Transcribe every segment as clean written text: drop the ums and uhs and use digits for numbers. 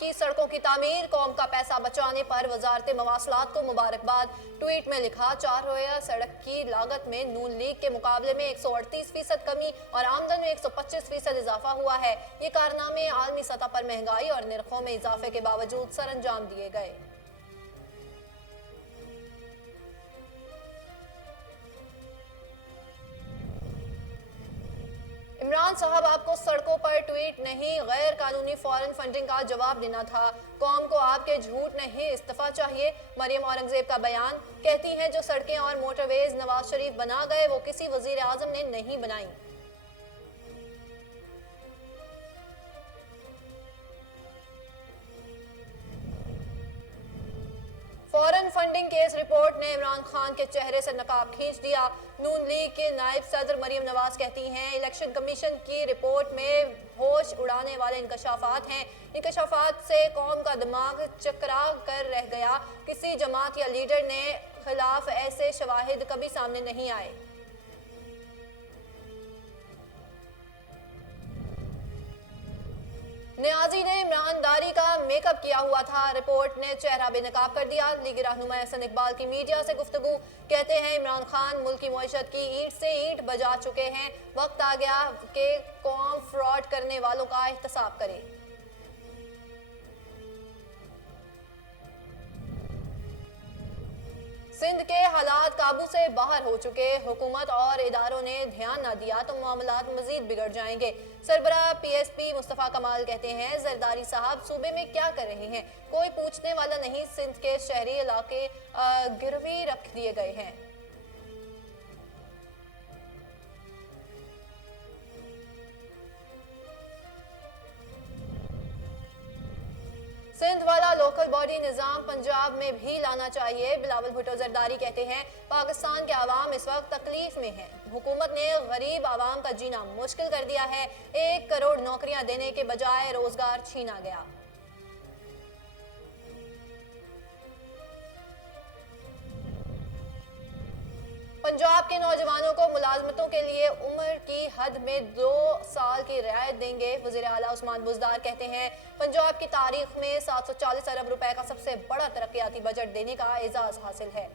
की सड़कों की तामीर, कौम का पैसा बचाने पर वजारत मवासलात को मुबारकबाद। ट्वीट में लिखा, 4 रोया सड़क की लागत में नून लीग के मुकाबले में 138% कमी और आमदन में 125% इजाफा हुआ है। ये कारनामे आलमी सतह पर महंगाई और निर्खों में इजाफे के बावजूद सरअंजाम दिए गए। इमरान साहब, आपको सड़कों पर ट्वीट नहीं, गैर कानूनी फॉरेन फंडिंग का जवाब देना था। कौम को आपके झूठ नहीं, इस्तीफा चाहिए। मरियम औरंगजेब का बयान, कहती हैं जो सड़कें और मोटरवेज नवाज शरीफ बना गए वो किसी वजीर आजम ने नहीं बनाई। फॉरेन फंडिंग केस रिपोर्ट ने इमरान खान के चेहरे से नकाब खींच दिया। नून लीग के नायब सदर मरियम नवाज कहती हैं, इलेक्शन कमीशन की रिपोर्ट में होश उड़ाने वाले इंकशाफात हैं। इंकशाफात से कौम का दिमाग चकरा कर रह गया। किसी जमात या लीडर ने खिलाफ ऐसे शवाहिद कभी सामने नहीं आए। नियाजी ने ईमानदारी का मेकअप किया हुआ था, रिपोर्ट ने चेहरा बेनकाब कर दिया। लीगी रहनुमा एहसन इकबाल की मीडिया से गुफ्तगू, कहते हैं इमरान खान मुल्क की मईशत की ईंट से ईंट बजा चुके हैं। वक्त आ गया कि कौम फ्रॉड करने वालों का एहतसाब करे। सिंध के हालात काबू से बाहर हो चुके, हुकूमत और इदारों ने ध्यान न दिया तो मामलात मजीद बिगड़ जाएंगे। सरबराह पीएसपी मुस्तफा कमाल कहते हैं, जरदारी साहब सूबे में क्या कर रहे हैं, कोई पूछने वाला नहीं। सिंध के शहरी इलाके गिरवी रख दिए गए हैं। सिंध वाला लोकल बॉडी निजाम पंजाब में भी लाना चाहिए। बिलावल भुट्टो जरदारी कहते हैं, पाकिस्तान के आवाम इस वक्त तकलीफ में है। हुकूमत ने गरीब आवाम का जीना मुश्किल कर दिया है। 1 करोड़ नौकरियां देने के बजाय रोजगार छीना गया। पंजाब के नौजवानों को मुलाजमतों के लिए उम्र की हद में 2 साल की रियायत देंगे। वज़ीर आला उस्मान बुज़दार कहते हैं, पंजाब की तारीख में 740 अरब रुपए का सबसे बड़ा तरक्याती बजट देने का एजाज हासिल है।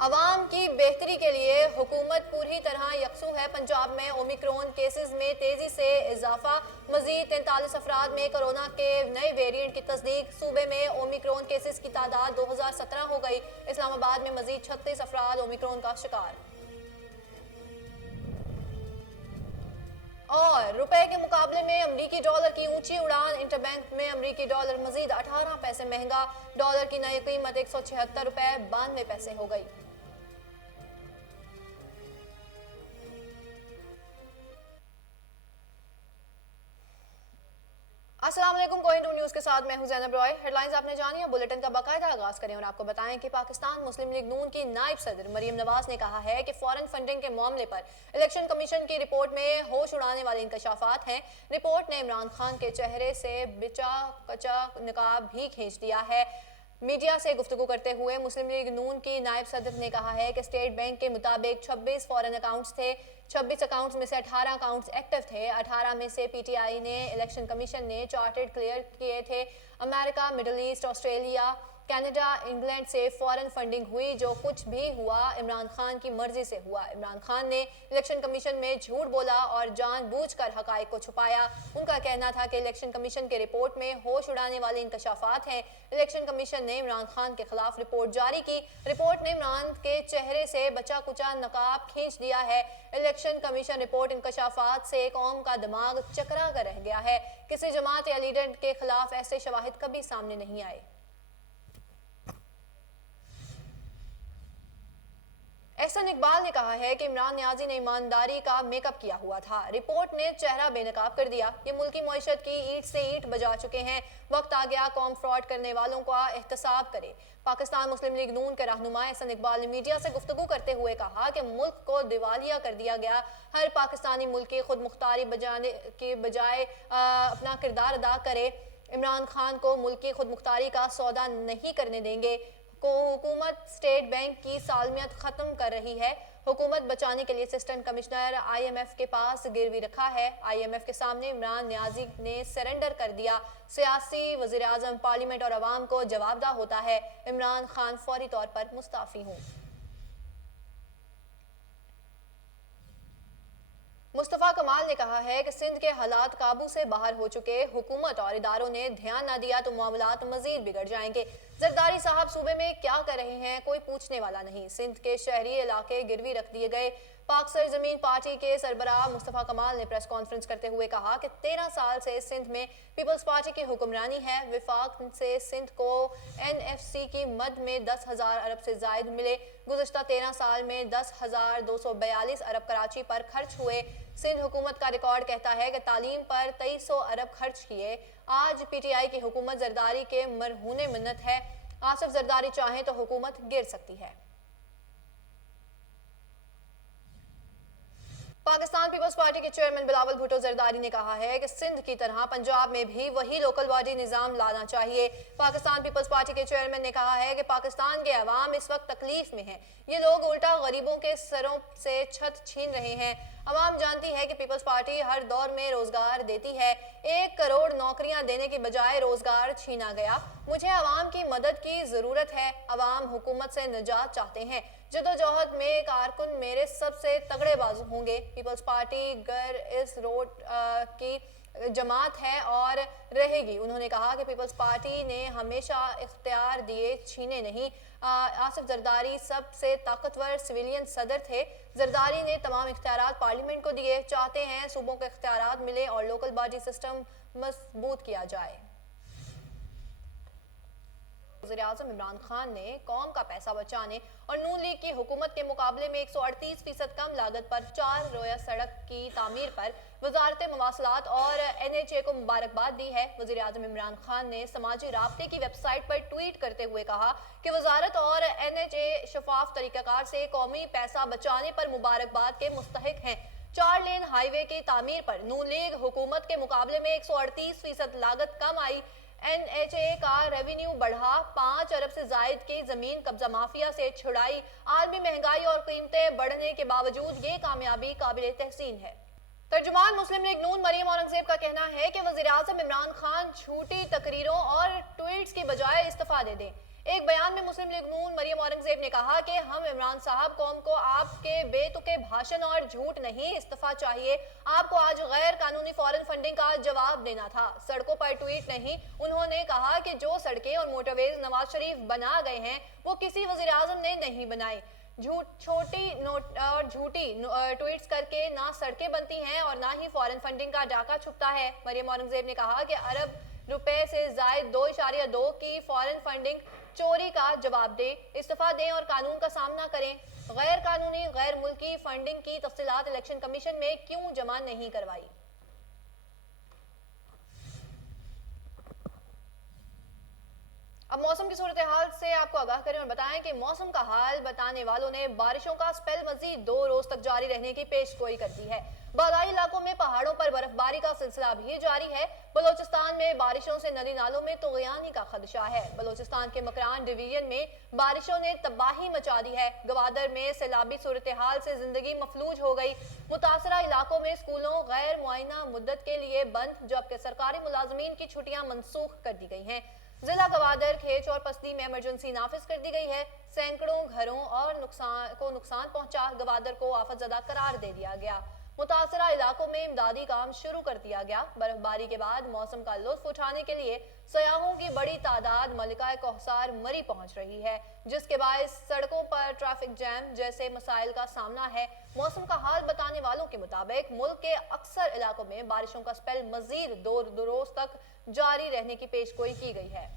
अवाम की बेहतरी के लिए हुकूमत पूरी तरह यकसू है। पंजाब में ओमिक्रॉन केसेस में तेजी से इजाफा, मजीद 43 अफराद में कोरोना के नए वेरिएंट की तस्दीक। सूबे में ओमिक्रॉन केसेस की तादाद 2017 हो गई। इस्लामाबाद में मजीद 36 अफराद ओमिक्रॉन का शिकार। और रुपए के मुकाबले में अमरीकी डॉलर की ऊंची उड़ान, इंटरबैंक में अमरीकी डॉलर मजीद 18 पैसे महंगा। डॉलर की नई कीमत 176 रुपए 92 पैसे हो गई। अस्सलाम वालेकुम, कोहिनूर न्यूज़ के साथ मैं हूं ज़ैनब रॉय। हेडलाइंस आपने जानी, बुलेटिन का बाकायदा आगाज करें और आपको बताएं कि पाकिस्तान मुस्लिम लीग नून की नायब सदर मरियम नवाज ने कहा है कि फॉरेन फंडिंग के मामले पर इलेक्शन कमीशन की रिपोर्ट में होश उड़ाने वाले इंकशाफात हैं। रिपोर्ट ने इमरान खान के चेहरे से बिचा कचा निकाब भी खींच दिया है। मीडिया से गुफ्तगू करते हुए मुस्लिम लीग नून की नायब सदर ने कहा है कि स्टेट बैंक के मुताबिक 26 फॉरेन अकाउंट्स थे। 26 अकाउंट्स में से 18 अकाउंट्स एक्टिव थे। 18 में से पीटीआई ने इलेक्शन कमीशन ने चार्टेड क्लियर किए थे। America, middle east, Australia, Canada, England से फॉरेन फंडिंग हुई। जो कुछ भी हुआ इमरान खान की मर्जी से हुआ। इमरान खान ने इलेक्शन कमीशन में झूठ बोला और जानबूझकर हकायक को छुपाया। उनका कहना था कि इलेक्शन कमीशन की रिपोर्ट में होश उड़ाने वाले इंकशाफात हैं। इलेक्शन कमीशन ने इमरान खान के खिलाफ रिपोर्ट जारी की। रिपोर्ट ने इमरान के चेहरे से बचा कुचा नकाब खींच दिया है। इलेक्शन कमीशन रिपोर्ट इंकशाफात से कौम का दिमाग चकरा कर रह गया है। किसी जमात या लीडर के खिलाफ ऐसे शवाहिद कभी सामने नहीं आए। एहसन इकबाल ने कहा है कि इमरान नियाजी ने ईमानदारी का मेकअप किया हुआ था। रिपोर्ट ने चेहरा बेनकाब कर दिया। ये मुल्की मईशत की ईंट से ईंट बजा चुके हैं। वक्त आ गया कौम फ्रॉड करने वालों का एहतसाब करे। पाकिस्तान मुस्लिम लीग नून के रहनुमा एहसन इकबाल ने मीडिया से गुफ्तगू करते हुए कहा कि मुल्क को दिवालिया कर दिया गया। हर पाकिस्तानी मुल्क की खुद मुख्तारी बजाने के बजाय अपना किरदार अदा करे। इमरान खान को मुल्क की खुद मुख्तारी का सौदा नहीं करने देंगे। को हुकूमत स्टेट बैंक की सालमियत खत्म कर रही है। हुकूमत बचाने के लिए असिस्टेंट कमिश्नर IMF के पास गिरवी रखा है। IMF के सामने इमरान नियाजी ने सरेंडर कर दिया। सियासी वज़ीर आज़म पार्लियामेंट और अवाम को जवाबदा होता है। इमरान खान फौरी तौर पर मुस्ताफी हूँ। मुस्तफ़ा कमाल ने कहा है कि सिंध के हालात काबू से बाहर हो चुके, हुकूमत और इदारों ने ध्यान न दिया तो मामलात मजीद बिगड़ जाएंगे। जरदारी साहब सूबे में क्या कर रहे हैं कोई पूछने वाला नहीं। सिंध के शहरी इलाके गिरवी रख दिए गए। पाक सरजमीन पार्टी के सरबराह मुस्तफ़ा कमाल ने प्रेस कॉन्फ्रेंस करते हुए कहा कि 13 साल से सिंध में पीपल्स पार्टी की हुक्मरानी है। विफाक से सिंध को NFC की मद में 10,000 अरब से जायद मिले। गुज़श्ता 13 साल में 10,242 अरब कराची पर खर्च हुए। सिंध हुकूमत का रिकॉर्ड कहता है कि तालीम पर 2300 अरब खर्च किए। आज PTI की हुकूमत जरदारी के मरहूने मिन्नत है। आसिफ जरदारी चाहें तो हुकूमत गिर सकती है। पाकिस्तान पीपल्स पार्टी के चेयरमैन बिलावल भुट्टो जरदारी ने कहा है कि सिंध की तरह पंजाब में भी वही लोकल बॉडी निजाम लाना चाहिए। पाकिस्तान पीपल्स पार्टी के चेयरमैन ने कहा है कि पाकिस्तान के अवाम इस वक्त तकलीफ में है। ये लोग उल्टा गरीबों के सरों से छत छीन रहे हैं। अवाम जानती है कि पीपल्स पार्टी हर दौर में रोजगार देती है। 1 करोड़ नौकरियां देने की बजाय रोजगार छीना गया। मुझे अवाम की मदद की जरूरत है। अवाम हुकूमत से निजात चाहते हैं। जदोजहद में कारकुन मेरे सबसे तगड़े बाजू होंगे। पीपल्स पार्टी गर इस रोड की जमात है और रहेगी। उन्होंने कहा कि पीपल्स पार्टी ने हमेशा इख्तियार दिए, छीने नहीं। आसिफ जरदारी सबसे ताकतवर सिविलियन सदर थे। जरदारी ने तमाम इख्तियारात पार्लियामेंट को दिए। चाहते हैं सूबों को इख्तियारात मिले और लोकल बॉडी सिस्टम मजबूत किया जाए। वज़ीर आज़म इमरान खान ने कौम का पैसा बचाने और नून लीग की हुकूमत के मुकाबले में 138% कम लागत पर 4 रोया सड़क की तामीर पर वजारत मवासलात और NHA को मुबारकबाद दी है। वज़ीर आज़म इमरान खान ने समाजी राब्ते की वेबसाइट पर ट्वीट करते हुए कहा कि वजारत और NHA शफाफ तरीक़ाकार से कौमी पैसा बचाने पर मुबारकबाद के मुस्तहिक हैं। 4 लेन हाईवे की तामीर पर नून लीग हुकूमत के मुकाबले में 138% लागत कम आई। NHA का रेवेन्यू बढ़ा। 5 अरब से जायद की जमीन कब्जा माफिया से छुड़ाई। आलमी महंगाई और कीमतें बढ़ने के बावजूद ये कामयाबी काबिल तहसीन है। तर्जुमान मुस्लिम लीग नून मरियम औरंगजेब का कहना है कि वज़ीर आज़म इमरान खान झूठी तकरीरों और ट्वीट्स की बजाय इस्तीफा दे दें। एक बयान में मुस्लिम लीग नून मरियम औरंगजेब ने कहा कि हम इमरान साहब कौम को आपके बेतुके भाषण और झूठ नहीं, इस्तीफा चाहिए। आपको आज गैर कानूनी फॉरेन फंडिंग का जवाब देना था, सड़कों पर ट्वीट नहीं। उन्होंने कहा कि जो सड़कें और मोटरवेज नवाज शरीफ बना गए हैं वो किसी वज़ीर आज़म ने नहीं बनाई। छोटी ट्वीट्स करके ना सड़कें बनती हैं और ना ही फॉरेन फंडिंग का डाका छुपता है। मरियम औरंगजेब ने कहा कि अरब रुपए से जायद 2.2 की फॉरेन फंडिंग चोरी का जवाब दें, इस्तीफा दें और कानून का सामना करें। गैर कानूनी गैर मुल्की फंडिंग की तफसीलात इलेक्शन कमीशन में क्यों जमा नहीं करवाई। अब मौसम की सूरत हाल से आपको आगाह करें और बताएं कि मौसम का हाल बताने वालों ने बारिशों का स्पेल मजीद 2 रोज तक जारी रहने की पेशगोई कर दी है। बालाई इलाकों में पहाड़ों पर बर्फबारी का सिलसिला भी जारी है। बलोचिस्तान में बारिशों से नदी नालों में तोगयानी का खदशा है। बलोचिस्तान के मकरान डिवीजन में बारिशों ने तबाही मचा दी है। गवादर में सैलाबी सूरत हाल से जिंदगी मफलूज हो गई। मुतासरा इलाकों में स्कूलों गैर मुआयना मुद्दत के लिए बंद, जबकि सरकारी मुलाजमीन की छुट्टियां मनसूख कर दी गई हैं। जिला गवादर, खेच और पसदी में इमरजेंसी नाफिज कर दी गई है। सैकड़ों घरों और नुकसान पहुंचा। गवादर को आफतजदा करार दे दिया गया। मुतासरा इलाकों में इमदादी काम शुरू कर दिया गया। बर्फबारी के बाद मौसम का लुत्फ उठाने के लिए सयाहों की बड़ी तादाद मलिका कोहसार मरी पहुंच रही है, जिसके बायस सड़कों पर ट्रैफिक जैम जैसे मसाइल का सामना है। मौसम का हाल बताने वालों के मुताबिक मुल्क के अक्सर इलाकों में बारिशों का स्पेल मजीद 2 रोज तक जारी रहने की पेशगोई की गई है।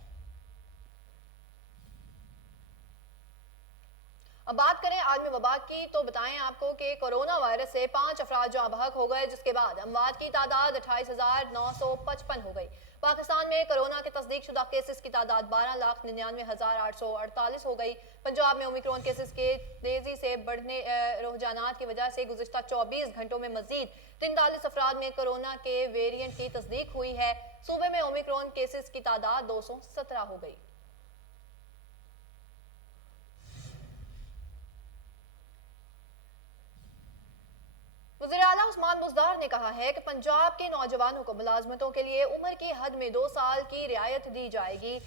अब बात करें आलमी वबा की तो बताएं आपको कि कोरोना वायरस से 5 अफराद जाँ बहक हो गए, जिसके बाद अमवात की तादाद 28,955 हो गई। पाकिस्तान में कोरोना के तस्दीक शुदा केसेस की तादाद 12,99,848 हो गई। पंजाब में ओमिक्रॉन केसेस के तेजी से बढ़ने रुझानात की वजह से गुज़िश्ता 24 घंटों में मजीद 43 अफराद में कोरोना के वेरिएंट की तस्दीक हुई है। सूबे में ओमिक्रॉन केसेस की तादाद 217 हो गई। वज़ीर आला उस्मान बुज़दार ने कहा है कि पंजाब के नौजवानों को मुलाजमतों के लिए उम्र की हद में 2 साल की रियायत दी जाएगी।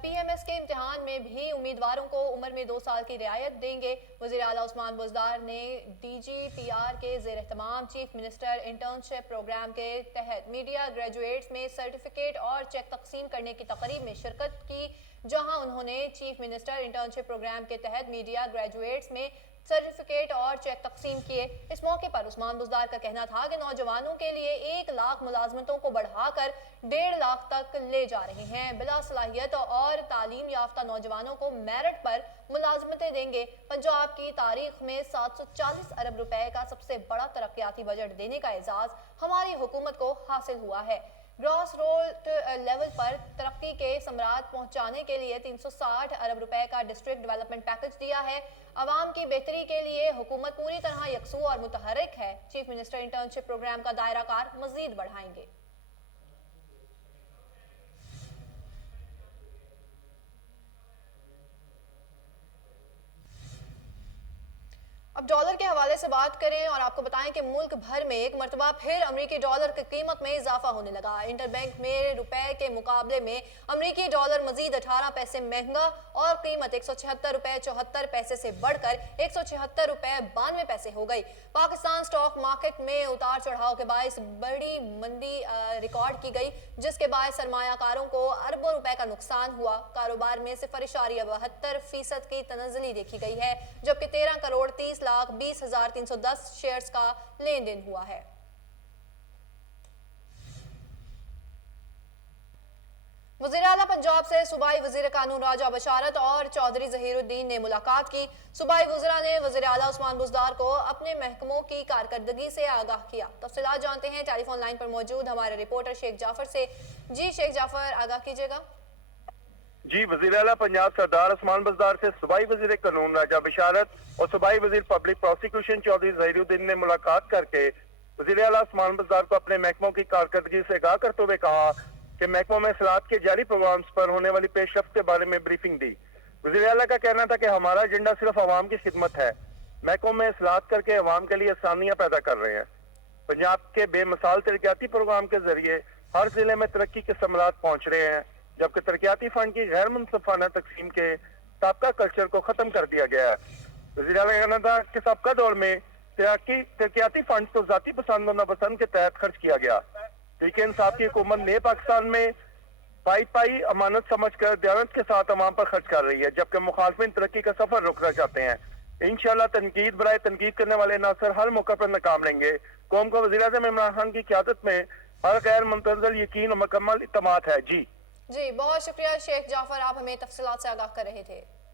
PMS के इम्तिहान में भी उम्मीदवारों को उम्र में 2 साल की रियायत देंगे। वज़ीर आला उस्मान बुज़दार ने DGTR के ज़ेर एहतमाम चीफ मिनिस्टर इंटर्नशिप प्रोग्राम के तहत मीडिया ग्रेजुएट्स में सर्टिफिकेट और चेक तकसीम करने की तकरीब में शिरकत की, जहां उन्होंने चीफ मिनिस्टर इंटर्नशिप प्रोग्राम के तहत मीडिया ग्रेजुएट्स में सर्टिफिकेट और चेक तकसीम किए। इस मौके पर उस्मान बुज़दार का कहना था कि नौजवानों के लिए 1 लाख मुलाजमतों को बढ़ाकर 1.5 लाख तक ले जा रहे हैं। बिला सलाहियत और तालीम याफ्ता नौजवानों को मेरिट पर मुलाजमतें देंगे। पंजाब की तारीख में 740 अरब रुपए का सबसे बड़ा तरक्याती बजट देने का एजाज हमारी हुकूमत को हासिल हुआ है। ग्रॉस रोड लेवल पर तरक्की के समरात पहुंचाने के लिए 360 अरब रुपए का डिस्ट्रिक्ट डेवलपमेंट पैकेज दिया है। अवाम की बेहतरी के लिए हुकूमत पूरी तरह यकसू और मुतहरिक है। चीफ मिनिस्टर इंटर्नशिप प्रोग्राम का दायरा कार मजीद बढ़ाएंगे। अब डॉलर के हवाले से बात करें और आपको बताएं कि मुल्क भर में एक मरतबा फिर अमरीकी डॉलर की कीमत में इजाफा होने लगा। इंटरबैंक में रुपए के मुकाबले में अमरीकी डॉलर मजीद 18 पैसे महंगा और कीमत 176 रुपए 74 पैसे से बढ़कर 176 रुपए 92 पैसे हो गई। पाकिस्तान स्टॉक मार्केट में उतार चढ़ाव के बायस बड़ी मंदी रिकॉर्ड की गई, जिसके बाद सरमायाकारों को अरबों रुपए का नुकसान हुआ। कारोबार में 0.72% की तनज़्ज़ुली देखी गई है, जबकि 13,30,20,310 शेयर्स का लेन देन हुआ है। वज़ीर आला पंजाब से सूबाई वज़ीर कानून राजा बशारत और चौधरी ज़हीरुद्दीन ने मुलाकात की। सूबाई वज़रा ने वज़ीर आला उस्मान बुज़दार को अपने महकमों की कारकर्दगी से आगाह किया। तफसीलात जानते हैं टेलीफोन लाइन पर मौजूद हमारे रिपोर्टर शेख जाफर से। जी शेख जाफर, आगाह कीजिएगा। जी, वज़ीर आला पंजाब सरदार उस्मान बुज़दार से सूबाई वज़ीर कानून राजा बशारत और सूबाई वज़ीर पब्लिक प्रोसिक्यूशन चौधरी ज़हीरुद्दीन ने मुलाकात करके वज़ीर आला उस्मान बुज़दार को अपने महकमों की कारकर्दगी से आगाह करते हुए कहा कि महकमों में इस्लाहात के जारी प्रोग्राम्स पर होने वाली पेशरफ्त के बारे में ब्रीफिंग दी। वज़ीर आला का कहना था कि हमारा एजेंडा सिर्फ अवाम की खिदमत है। महकमों में इस्लाहात करके अवाम के लिए आसानियां पैदा कर रहे हैं। पंजाब के बेमिसाल तरक्याती प्रोग्राम के जरिए हर जिले में तरक्की के समरात पहुंच रहे हैं, जबकि तरक्याती फंड की गैर मुनसफाना तकसीम के साबका कल्चर को खत्म कर दिया गया है। वज़ीर आला का कहना था कि सबका दौर में तरक्याती फंड तो जाती पसंद और नापसंद के तहत खर्च किया गया, लेकिन इंसाफ की हुकूमत नए पाकिस्तान में पाई अमानत समझकर दयानत के साथ अवाम पर खर्च कर रही है, जबकि मुखालफिन तरक्की का सफर रोकना चाहते हैं। इंशाअल्लाह तनकीद बराए तनकीद करने वाले नासर हर मौका पर नाकाम रहेंगे। कौम को वज़ीर आज़म इमरान खान की क़यादत में हर गैर मुंतज़िल यकीन और मुकम्मल इत्मीनान है। जी, बहुत शुक्रिया शेख जाफर, आप हमें तफसीलात से आगाह कर रहे थे।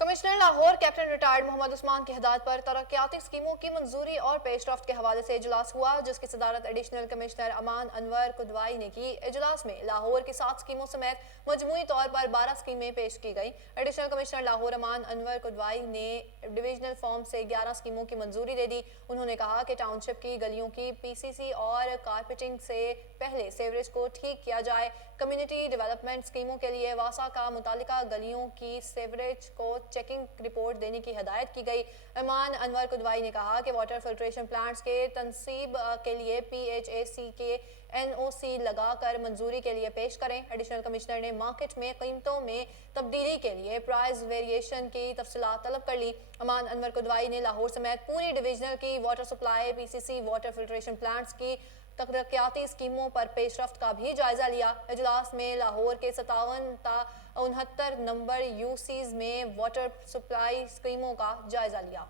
Commissioner Lahore captain retired Mohammad Usman की हिदायत पर तरक्याती स्कीमों की मंजूरी और पेशरफ्त के हवाले से इजलास हुआ, जिसकी सदारत एडिशनल कमिश्नर अमान अनवर कुदवाई ने की। इजलास में लाहौर की 7 स्कीमों समेत मजमूई तौर पर 12 स्कीमें पेश की गई। एडिशनल कमिश्नर लाहौर अमान अनवर कुदवाई ने डिविजनल फॉर्म से 11 स्कीमों की मंजूरी दे दी। उन्होंने कहा कि टाउनशिप की गलियों की PCC और कारपेटिंग से पहले सीवरेज को ठीक किया जाए। कम्युनिटी डेवलपमेंट स्कीमों के लिए वासा का मुतालिका गलियों की सीवरेज को चेकिंग रिपोर्ट देने की हिदायत की गई। अमान अनवर कुदवाई ने कहा कि वाटर फिल्ट्रेशन प्लांट्स के तनसीब के लिए PHAC के NOC लगाकर मंजूरी के लिए पेश करें। एडिशनल कमिश्नर ने मार्केट में कीमतों में तब्दीली के लिए प्राइस वेरिएशन की तफसीलात तलब कर ली। अमान अनवर कुदवाई ने लाहौर समेत पूरी डिविजनल की water supply, PCC, water filtration plants की तरक्याती स्कीमों पर पेशरफ्त का भी जायजा लिया। इजलास में लाहौर के 57 ता 69 नंबर UCs में वाटर सप्लाई स्कीमों का जायजा लिया।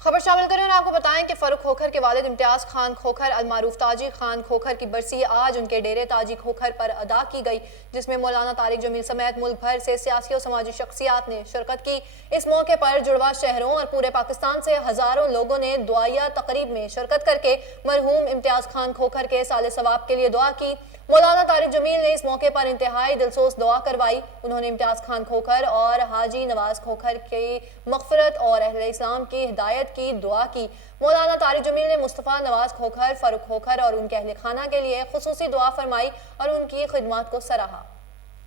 खबर शामिल करें और आपको बताएं कि फरूख खोखर के वालिद इम्तियाज खान खोखर अलमारूफ ताजी खान खोखर की बरसी आज उनके डेरे ताजी खोखर पर अदा की गई, जिसमें मौलाना तारिक जमील समेत मुल्क भर से सियासी और समाजी शख्सियात ने शिरकत की। इस मौके पर जुड़वा शहरों और पूरे पाकिस्तान से हजारों लोगों ने दुआया तकरीब में शिरकत करके मरहूम इम्तियाज खान खोखर के साले सवाब के लिए दुआ की। मौलाना तारिक जमील ने इस मौके पर इंतहाई दिलसोज दुआ करवाई। उन्होंने इम्तियाज खान खोखर और हाजी नवाज खोखर की मगफरत और अहले इस्लाम की हिदायत की दुआ की। मौलाना तारिक जमील ने मुस्तफ़ा नवाज खोखर, फरूख खोखर और उनके अहले खाना के लिए खुसूसी दुआ फरमाई और उनकी खिदमत को सराहा।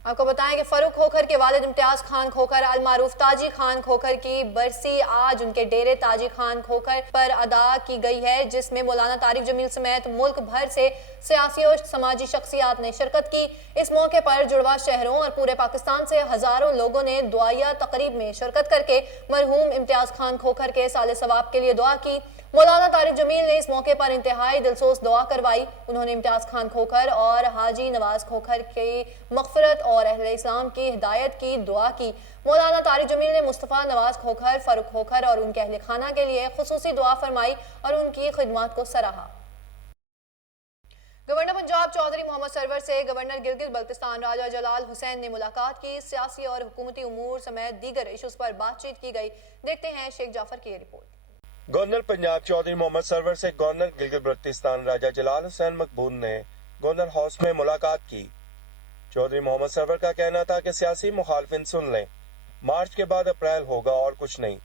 आपको बताएं कि फारूक खोखर के वालिद इम्तियाज खान खोखर अलमारूफ ताजी खान खोखर की बरसी आज उनके डेरे ताजी खान खोखर पर अदा की गई है, जिसमें मौलाना तारिक जमील समेत मुल्क भर से सियासी और समाजी शख्सियात ने शिरकत की। इस मौके पर जुड़वा शहरों और पूरे पाकिस्तान से हजारों लोगों ने दुआया तकरीब में शिरकत करके मरहूम इम्तियाज खान खोखर के साले सवाब के लिए दुआ की। मौलाना तारिक जमील ने इस मौके पर इंतहाई दिलसोज दुआ करवाई। उन्होंने इम्तियाज खान खोखर और हाजी नवाज खोखर की मगफरत और अहले इस्लाम की हिदायत की दुआ की। मौलाना तारिक जमील ने मुस्तफ़ा नवाज खोखर, फारूक खोखर और उनके अहले खाना के लिए खुसूसी दुआ फरमाई और उनकी खिदमत को सराहा। गवर्नर पंजाब चौधरी मोहम्मद सरवर से गवर्नर गिलगित बल्तिस्तान राजा जलाल हुसैन ने मुलाकात की। सियासी और हुकूमती उमूर समेत दीगर इशूज पर बातचीत की गई। देखते हैं शेख जाफर की ये रिपोर्ट। गवर्नर पंजाब चौधरी मोहम्मद सरवर से गवर्नर गिलगित बल्तिस्तान राजा जलाल हुसैन मकबूल ने गवर्नर हाउस में मुलाकात की। चौधरी मोहम्मद सरवर का कहना था कि सियासी मुखालफिन सुन लें, मार्च के बाद अप्रैल होगा और कुछ नहीं।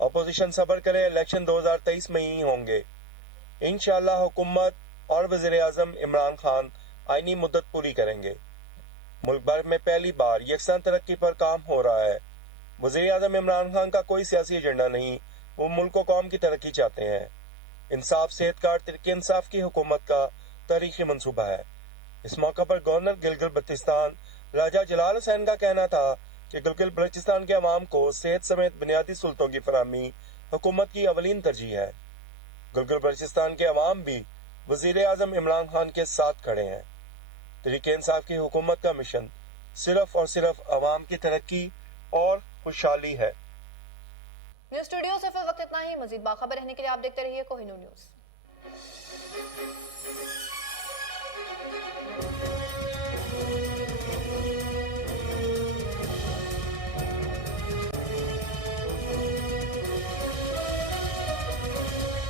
अपोजिशन सब्र करे, इलेक्शन 2023 में ही होंगे। इंशाअल्लाह हुकूमत और वज़ीर आज़म इमरान खान आईनी मुद्दत पूरी करेंगे। मुल्क भर में पहली बार यकसान तरक्की पर काम हो रहा है। वज़ीर आज़म इमरान खान का कोई सियासी एजेंडा नहीं, वो मुल्क को कौम की तरक्की चाहते हैं। इंसाफ सेहतकार तरीके इंसाफ की हुकूमत का तारीखी मंसूबा है। इस मौका पर गवर्नर गिलगित बल्तिस्तान राजा जलाल हुसैन का कहना था कि गिलगित बल्तिस्तान के अवाम को सेहत समेत बुनियादी सहूलतों की फराहमी हुकूमत की अवलीन तरजीह है। गिलगित बल्तिस्तान के अवाम भी वज़ीर आज़म इमरान खान के साथ खड़े हैं। तरीके इंसाफ की हुकूमत का मिशन सिर्फ और सिर्फ अवाम की तरक्की और खुशहाली है। न्यूज़ स्टूडियो से फिर वक्त इतना ही। मजीद बाखबर रहने के लिए आप देखते रहिए कोहिनूर न्यूज़।